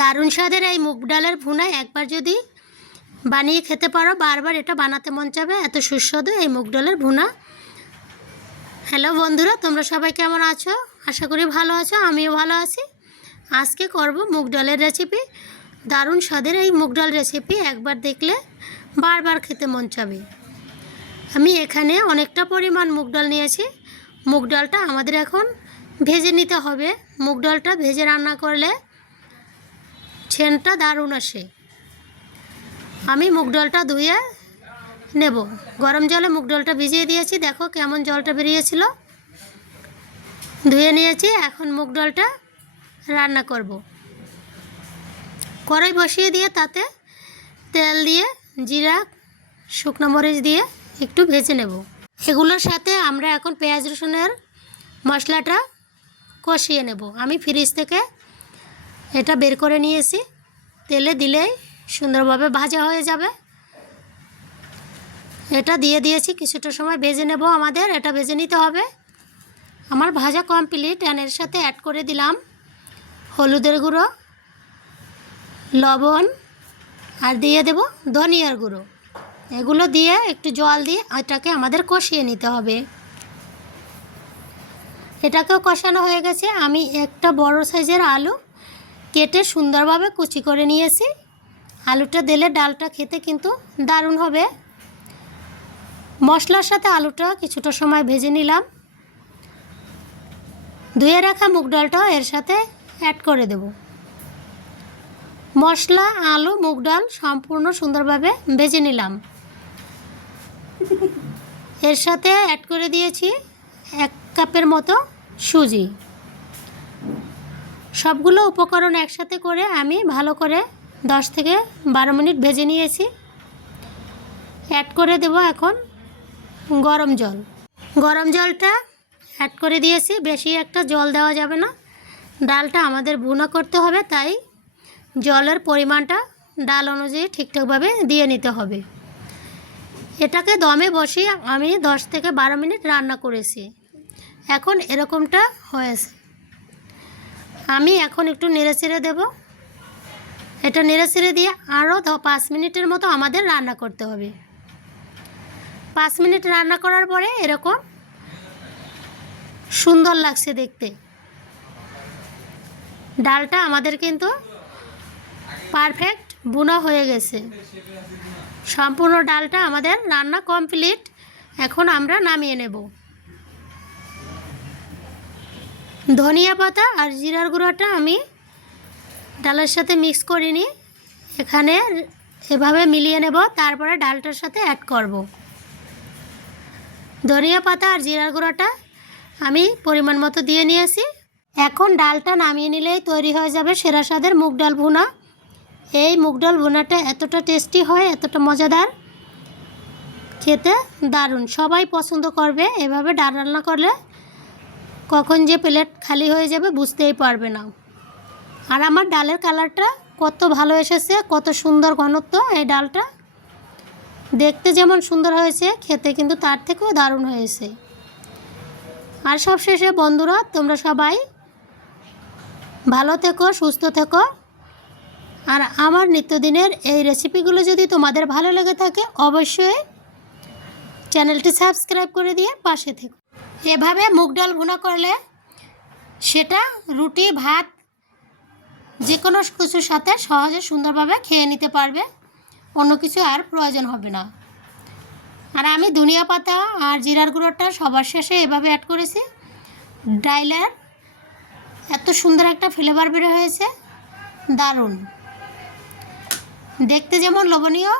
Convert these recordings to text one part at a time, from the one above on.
দারুণ স্বাদের এই মুগ ডালের ভুনা একবার যদি বানিয়ে খেতে পারো, বারবার এটা বানাতে মন চাবে। এত সুস্বাদু এই মুগ ডালের ভুনা। হ্যালো বন্ধুরা, তোমরা সবাই কেমন আছো? আশা করি ভালো আছো, আমিও ভালো আছি। আজকে করব মুগ ডালের রেসিপি দারুণ স্বাদের এই মুগ ডাল রেসিপি একবার দেখলে বারবার খেতে মন চাবে। আমি এখানে অনেকটা পরিমাণ মুগ ডাল নিয়েছি। মুগ ডালটা আমাদের এখন ভেজে নিতে হবে। মুগ ডালটা ভেজে রান্না করলে ছেনটা দারুণ আসে। আমি মুগ ডালটা ধুয়ে নেব। গরম জলে মুগ ডালটা ভিজিয়ে দিয়েছি। দেখো কেমন জলটা বেরিয়েছিল। ধুয়ে নিয়েছি। এখন মুগ ডালটা রান্না করব। কড়াই বসিয়ে দিয়ে তাতে তেল দিয়ে জিরা, শুকনো মরিচ দিয়ে একটু ভেজে নেব। এগুলোর সাথে আমরা এখন পেঁয়াজ রসুনের মশলাটা কষিয়ে নেব। আমি ফ্রিজ থেকে এটা বের করে নিয়েছি। তেলে দিলেই সুন্দরভাবে ভাজা হয়ে যাবে। এটা দিয়ে দিয়েছি, কিছুটা সময় ভেজে নেব আমাদের। এটা ভেজে নিতে হবে। আমার ভাজা কমপ্লিট এর সাথে অ্যাড করে দিলাম হলুদের গুঁড়ো, লবণ, আর দিয়ে দেব ধনিয়ার গুঁড়ো। এগুলো দিয়ে একটু জল দিয়ে এটাকে আমাদের কষিয়ে নিতে হবে। এটাকেও কষানো হয়ে গেছে। আমি একটা বড় সাইজের আলু কেটে সুন্দরভাবে কুচি করে নিয়েছি। আলুটা দিলে ডালটা খেতে কিন্তু দারুণ হবে। মশলার সাথে আলুটা কিছুটা সময় ভেজে নিলাম। ধুয়ে রাখা মুগ ডালটা এর সাথে অ্যাড করে দেব। মশলা, আলু, মুগ ডাল সম্পূর্ণ সুন্দরভাবে ভেজে নিলাম। এর সাথে অ্যাড করে দিয়েছি এক কাপের মতো সুজি। সবগুলো উপকরণ একসাথে করে আমি ভালো করে দশ থেকে বারো মিনিট ভেজে নিয়েছি। অ্যাড করে দেব এখন গরম জল। গরম জলটা অ্যাড করে দিয়েছি, বেশি একটা জল দেওয়া যাবে না। ডালটা আমাদের বুনা করতে হবে, তাই জলের পরিমাণটা ডাল অনুযায়ী ঠিকঠাকভাবে দিয়ে নিতে হবে। এটাকে দমে বসিয়ে আমি দশ থেকে বারো মিনিট রান্না করেছি। এখন এরকমটা হয়েছে। আমি এখন একটু নেড়ে চেড়ে দেবো। এটা নেড়ে চেড়ে দিয়ে আরও পাঁচ মিনিটের মতো আমাদের রান্না করতে হবে। পাঁচ মিনিট রান্না করার পরে এরকম সুন্দর লাগছে দেখতে। ডালটা আমাদের কিন্তু পারফেক্ট বুনা হয়ে গেছে। সম্পূর্ণ ডালটা আমাদের রান্না কমপ্লিট। এখন আমরা নামিয়ে নেব। ধনিয়া পাতা আর জিরার গুঁড়োটা আমি ডালের সাথে মিক্স করিনি এখানে এভাবে মিলিয়ে নেব, তারপরে ডালটার সাথে অ্যাড করব। ধনিয়া পাতা আর জিরার গুঁড়োটা আমি পরিমাণ মতো দিয়ে নিয়েছি। এখন ডালটা নামিয়ে নিলেই তৈরি হয়ে যাবে সেরা স্বাদের মুগ ডাল ভুনা। এই মুগ ডাল ভুনাটা এতটা টেস্টি হয়, এতটা মজাদার, খেতে দারুণ। সবাই পছন্দ করবে এভাবে ডাল রান্না করলে। কখন যে প্লেট খালি হয়ে যাবে বুঝতেই পারবে না। আর আমার ডালের কালারটা কত ভালো এসেছে, কত সুন্দর ঘনত্ব এই ডালটা। দেখতে যেমন সুন্দর হয়েছে, খেতে কিন্তু তার থেকেও দারুণ হয়েছে। আর সবশেষে বন্ধুরা, তোমরা সবাই ভালো থেকো, সুস্থ থেকো। আর আমার নিত্যদিনের এই রেসিপিগুলো যদি তোমাদের ভালো লেগে থাকে, অবশ্যই চ্যানেলটি সাবস্ক্রাইব করে দিয়ে পাশে থেকো। এভাবে মুগ ডাল ভুনা করলে সেটা রুটি, ভাত যে কোনো কিছুর সাথে সহজে সুন্দরভাবে খেয়ে নিতে পারবে। অন্য কিছু আর প্রয়োজন হবে না। আর আমি ধনিয়া পাতা আর জিরার গুঁড়োটা সবার শেষে এভাবে অ্যাড করেছি। ডাইলার এত সুন্দর একটা ফ্লেভার বের হয়েছে, দারুণ। দেখতে যেমন লোভনীয়,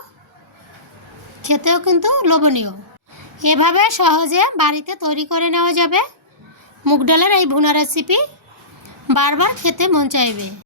খেতেও কিন্তু লোভনীয়। এভাবে সহজে বাড়িতে তৈরি করে নেওয়া যাবে। মুগ ডালের এই ভুনা রেসিপি বারবার খেতে মন চাইবে।